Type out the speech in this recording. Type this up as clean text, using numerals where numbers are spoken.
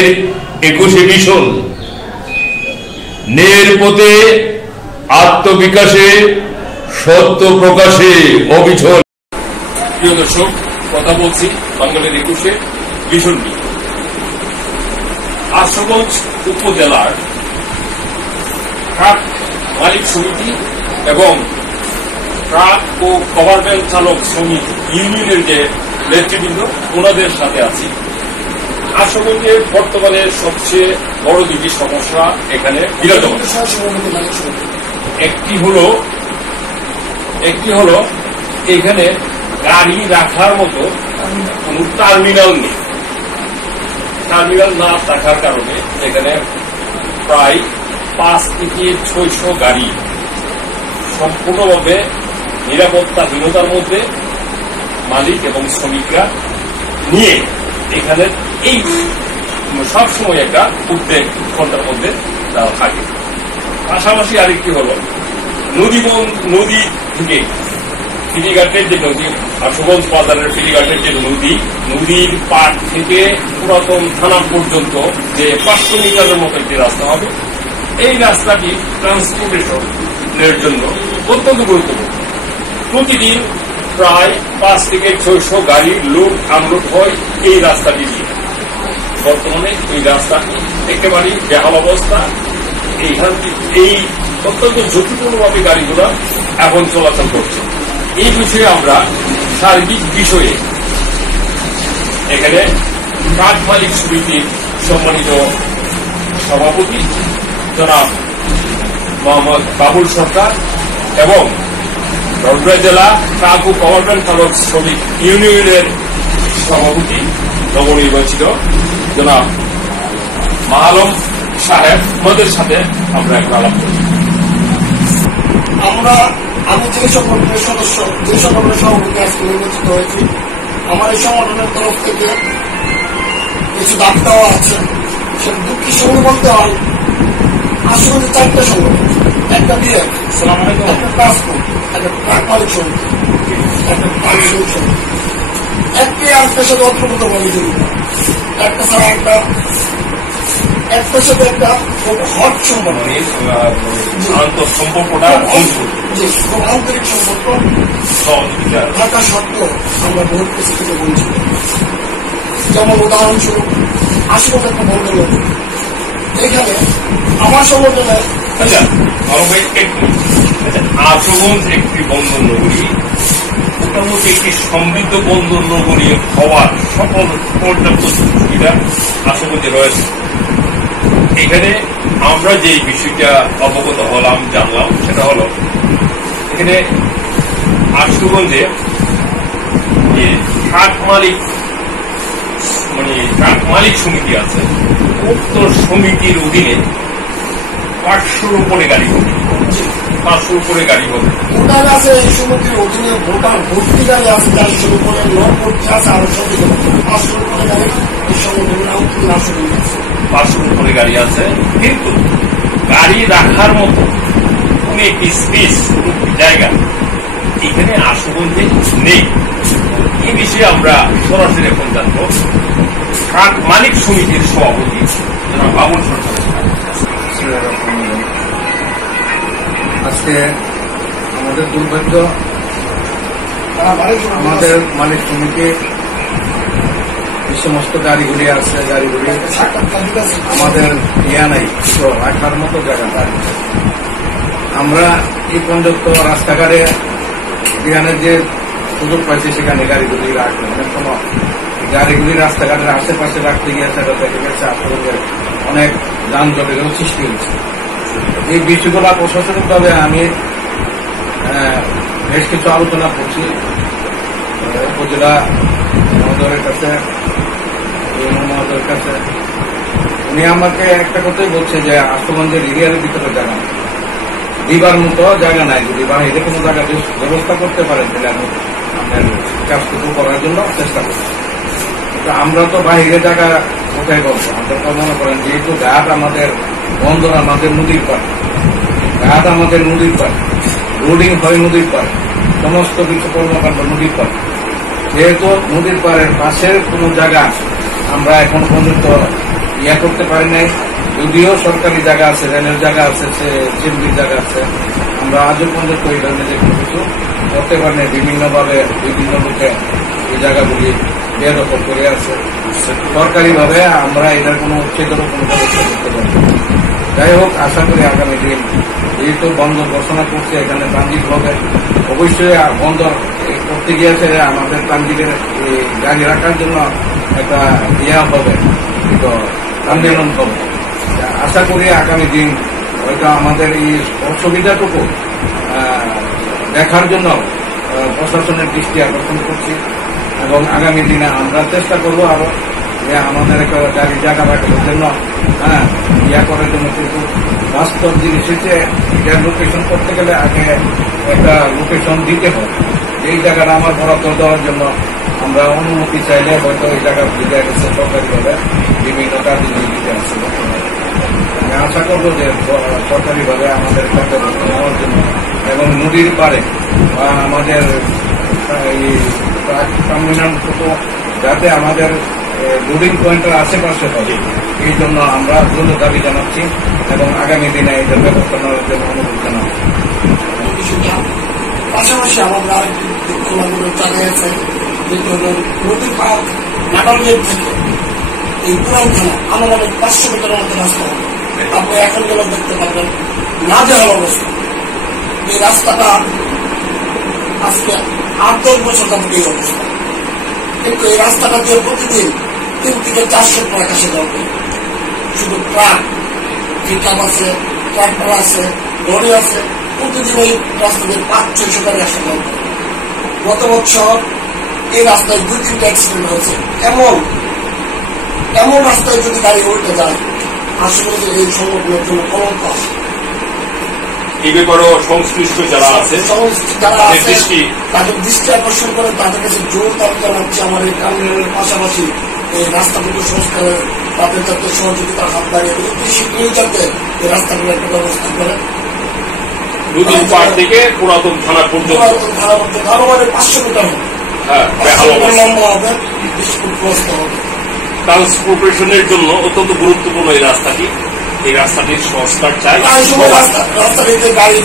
2021 mission ন্যায়ের পথে আত্মবিকাশে সত্য প্রকাশে অবিচল। প্রিয় দর্শক, কথা বলছি বাঙালির 21 মিশন নিয়ে। আশুগঞ্জ উপজেলার ট্রাক মালিক সমিতি এবং ট্রাক ও কভারভ্যান চালক শ্রমিক ইউনিয়নের যে নেতৃবৃন্দ, ওনাদের সাথে আছি। আশুগঞ্জে বর্তমানে সবচেয়ে বড় দুটি সমস্যা এখানে বিরাজমান। একটি হলো এখানে গাড়ি রাখার মতো কোন টার্মিনাল নেই। টার্মিনাল না থাকার কারণে এখানে প্রায় 5 থেকে 600 গাড়ি সম্পূর্ণভাবে নিরাপত্তাহীনতার মধ্যে মালিক এবং শ্রমিকরা নিয়ে এখানে এই সবসময় একটা উদ্বেগ ঘন্টার মধ্যে থাকে। পাশাপাশি আরেকটি হল নদী থেকে ফেরিঘাটের যে নদী, আশুগঞ্জ বাজারের ফেরিঘাটের যে নদীর পাড় থেকে পুরাতন থানা পর্যন্ত যে 500 মিটারের মতো একটি রাস্তা হবে, এই রাস্তাটি ট্রান্সপোর্টেশনের জন্য অত্যন্ত গুরুত্বপূর্ণ। প্রতিদিন প্রায় 5 থেকে 600 গাড়ি লোড আনলোড হয় এই রাস্তাটি দিয়ে। বর্তমানে এই রাস্তাটি একেবারেই বেহাল অবস্থা। এই অত্যন্ত ঝুঁকিপূর্ণভাবে গাড়িগুলো এখন চলাচল করছে। এই বিষয়ে আমরা সার্বিক বিষয়ে এখানে ট্রাক মালিক সমিতির সম্মানিত সভাপতি জনাব মোহাম্মদ বাবুল সরকার এবং বগুড়া জেলা ট্রাক ও কভারভ্যান চালক শ্রমিক ইউনিয়নের সভাপতি নবনির্বাচিত জনাব মাহালম সাহেব, আমাদের সাথে আমরা একটা আলাপ করি। আমি যে সংগঠনের সদস্য, যে সংগঠনের সভাপতি আজকে নির্বাচিত হয়েছি, আমার এই সংগঠনের তরফ থেকে কিছু দাবি দেওয়া আছে। সেটা দুঃখের সঙ্গে বলতে হয়, আসলে 4টা সংগঠন, একটা বিএফ, একটা ট্রান্সপোর্ট, একটা ট্রাক মালিক সমিতি, একটা ট্রাক শ্রমিক সমিতি, একটি আজকের সাথে অন্তর্ভুক্ত বলে জড়িত। একটা ছাড়া একটার সাথে একটা হট সম্পর্ক, খুব আন্তরিক সম্পর্ক থাকা সত্ত্বেও আমরা বহুত কিছু থেকে বঞ্চিত। যেমন উদাহরণস্বরূপ আশুগঞ্জ একটা বন্দর নদী, এখানে আমার সংগঠনে আশুগঞ্জ একটি বন্দর নগরী, মোটামুটি একটি সমৃদ্ধ বন্দর নগরী হওয়ার সকল পর্যাপ্ত সুবিধা আশুগঞ্জে রয়েছে। এখানে আমরা যে বিষয়টা অবগত হলাম, জানলাম, সেটা হলো এখানে আশুগঞ্জে যে ট্রাক মালিক সমিতি আছে, উক্ত সমিতির অধীনে 500-র উপরে গাড়ি হবে। 500-র উপরে গাড়ি হবে। ভোটার আছে এই সমিতির অধীনে, ভোটার ভর্তি গাড়ি আছে, 400-র উপরে লোক ভর্তি আছে, আরো 500-র উপরে গাড়ি এই সংগঠনের আউটপুট আশুগঞ্জ আছে। 500-র উপরে গাড়ি আছে, কিন্তু গাড়ি রাখার মতো কোন একটি স্পেস, জায়গা এখানে আশুগঞ্জে নেই। এই বিষয়ে আমরা সরাসরি এখন জানবো ট্রাক মালিক সমিতির সভাপতি জনাব বাবুল সরকারের। আজকে আমাদের দুর্ভাগ্য, আমাদের মালিক সমিতি যে সমস্ত গাড়িগুলি আছে, গাড়িগুলি আমাদের নাই, তো রাখার মতো জায়গা গাড়ি। আমরা এই পর্যন্ত রাস্তাঘাটে বিহানের যে সুযোগ পাইছি সেখানে গাড়িগুলি রাখবে। অনেক সময় গাড়িগুলি রাস্তাঘাটের আশেপাশে রাখতে গিয়ে সেটা দেখা গেছে আসলে অনেক যানজটের সৃষ্টি হয়েছে। এই বিষয়গুলো প্রশাসনিকভাবে আমি বেশ কিছু আলোচনা করছি উপজেলা মহোদয়ের কাছে, মহোদয়ের কাছে। উনি আমাকে একটা কথাই বলছে যে আশুগঞ্জের এরিয়ার ভিতরে জায়গা নেই, দিবার মতো জায়গা নাই। যদি বাহিরে কোনো জায়গা ব্যবস্থা করতে পারেন তাহলে আমি আপনার কাজটুকু করার জন্য চেষ্টা করছি। কিন্তু আমরা তো বাহিরে জায়গা কোথায় বলবো? আমরা তো মনে করেন যেহেতু ঘাট আমাদের বন্দর, আমাদের নদীর পাড়, ঘাট আমাদের নদীর পাড়, লোডিং হয় নদীর পাড়, সমস্ত কিছু কর্মকাণ্ড নদীর পাড়। যেহেতু নদীর পাড়ের পাশের কোনো জায়গা আমরা এখন পর্যন্ত ইয়া করতে পারি নাই। যদিও সরকারি জায়গা আছে, রেলের জায়গা আছে, সিএমপির জায়গা আছে, আমরা আজও পর্যন্ত এই ধরনের যে কোনো কিছু করতে পারি না। বিভিন্নভাবে বিভিন্ন লোকে এই জায়গাগুলি বেদখল করে আছে। সরকারিভাবে আমরা এটার কোনো উচ্ছেদের কোনো ব্যবস্থা করতে পারি না। যাই হোক, আশা করি আগামী দিন যেহেতু বন্দর ঘোষণা করছে, এখানে ট্রানজিট হবে, অবশ্যই বন্দর করতে গিয়েছে আমাদের ট্রানজিটের গাড়ি রাখার জন্য একটা ইয়া হবে, তো সম্মেলন হবে। আশা করি আগামী দিন হয়তো আমাদের এই অসুবিধাটুকু দেখার জন্য প্রশাসনের দৃষ্টি আকর্ষণ করছি, এবং আগামী দিনে আমরা চেষ্টা করবো আরো যে আমাদের একটা গাড়ি জায়গা রাখার জন্য ইয়া করার জন্য। কিন্তু বাস্তব জিনিস হচ্ছে এটা লোকেশন করতে গেলে আগে একটা লোকেশন দিতে হবে। এই জায়গাটা আমার বরাদ্দ দেওয়ার জন্য আমরা অনুমতি চাইলে হয়তো এই জায়গা দিতে গেছে সরকারিভাবে বিভিন্ন কাজে দিতে আসছে। আমি আশা করবো যে সরকারিভাবে আমাদের কাজে নেওয়ার জন্য, এবং নদীর পাড়ে বা আমাদের এই টার্মিনালটুকু যাতে আমাদের লোডিং পয়েন্টের আশেপাশে হবে, এই জন্য আমরা দ্রুত দাবি জানাচ্ছি এবং আগামী দিনে এটার ব্যবস্থা নেওয়ার জন্য অনুরোধ জানাচ্ছি। পাশাপাশি আমাদের আরেকটি জানিয়েছে নদীর পাড় নাটালগেট থেকে এই পুরান থানা আনুমানিক 500 মিটারের মধ্যে রাস্তা হবে। আপনি এখন গেলে দেখতে পাবেন নাজেহাল অবস্থা। এই রাস্তাটা আজকে 8-10 বছর যাবত এই অবস্থা, কিন্তু এই রাস্তাটা দিয়ে প্রতিদিন 3 থেকে 400 ট্রাক আসে যাবে। শুধু ট্রাক, পিকআপ আছে, ট্রাক্টর আছে, লরি আছে, প্রতিদিন এই রাস্তা দিয়ে 500-600 গাড়ি আসে যাবে। গত বছর এই রাস্তায় 2-3টা অ্যাক্সিডেন্ট হয়েছে। এমন রাস্তায় যদি গাড়ি উল্টে যায়, আসলে যে এই সংগঠনের জন্য কলঙ্ক আছে। এই ব্যাপারেও সংশ্লিষ্ট যারা আছে তাদের দৃষ্টি আকর্ষণ করে, তাদের কাছে জোর দাবি জানাচ্ছে আমার এই টার্মিনালের পাশাপাশি এই রাস্তাগুলো সংস্কারের তাদের যাতে সহযোগিতার হাত বাড়িয়ে শীঘ্রই যাতে এই রাস্তাগুলো একটা ব্যবস্থা করে। নদীর পাড় থেকে পুরাতন থানা পর্যন্ত আরো মানে 500 মিটার হবে, লম্বা হবে, 20 ফুট প্রস্থ হবে। ট্রান্সপোর্টেশনের জন্য অত্যন্ত গুরুত্বপূর্ণ এই রাস্তাটি। এই রাস্তাটির সংস্কার চাই। রাস্তাটিতে গাড়ি